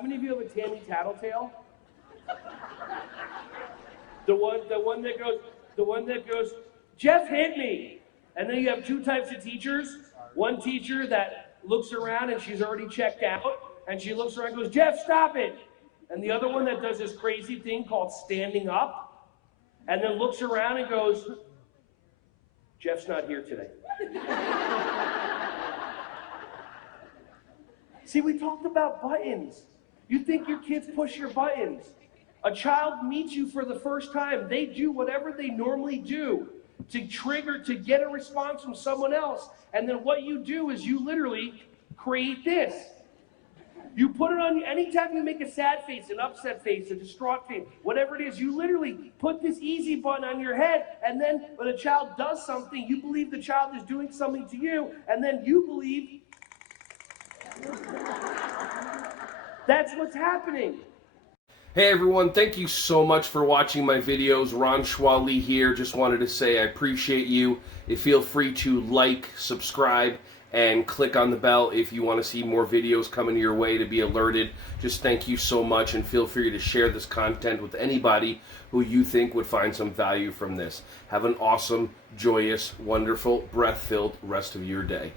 How many of you have a Tammy Tattletale? The one that goes, Jeff hit me. And then you have two types of teachers. One teacher that looks around and she's already checked out, and she looks around and goes, Jeff, stop it. And the other one that does this crazy thing called standing up, and then looks around and goes, Jeff's not here today. See, we talked about buttons. You think your kids push your buttons. A child meets you for the first time. They do whatever they normally do to get a response from someone else. And then what you do is you literally create this. You put it on, anytime you make a sad face, an upset face, a distraught face, whatever it is, you literally put this easy button on your head, and then when a child does something, you believe the child is doing something to you, and then you believe that's what's happening. Hey everyone, thank you so much for watching my videos. Ron Schwally here. Just wanted to say I appreciate you. Feel free to like, subscribe, and click on the bell if you want to see more videos coming your way to be alerted. Just thank you so much, and feel free to share this content with anybody who you think would find some value from this. Have an awesome, joyous, wonderful, breath-filled rest of your day.